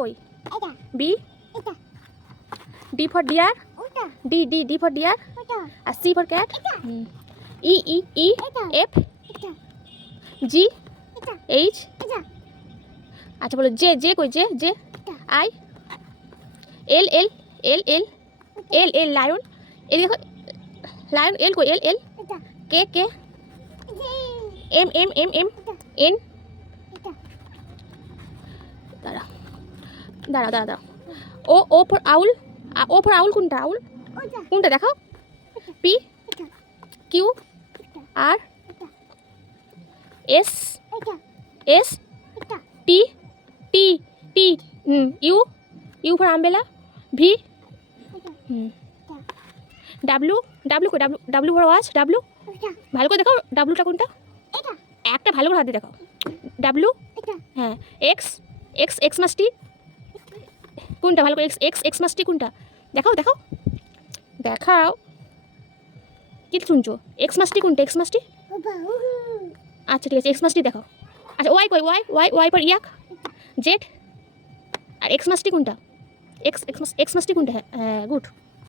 কই B D for deer D D D for deer আর C for cat E E E F G H আচ্ছা বলো J J কই J J I L L L L L L lion L দেখো lion L কই L L K K M M M M N দাঁড়া দাঁড়া দাঁড়া দাঁড়া O for owl O for আউল কোনটা আউল কোনটা দেখাও P Q R S S T T T U U for umbrella V W W কই W W for watch W ভালো করে দেখাও ডাব্লিউটা কোনটা একটা ভালো করে হাতে দেখাও ডাব্লিউ হ্যাঁ এক্স এক্স এক্স মাস্টি কোনটা ভালো করে এক্স এক্স এক্স মাস্টি কোনটা দেখাও দেখাও দেখাও কি শুনছো এক্স মাস্টি কোনটা এক্স মাস্টি আচ্ছা ঠিক আছে এক্স মাস্টি দেখাও আচ্ছা ওয়াই কই ওয়াই ওয়াই ওয়াই পর ইয়াক জেড আর এক্স মাস্টি কোনটা এক্স এক্স এক্স মাস্টি কোনটা হ্যাঁ গুড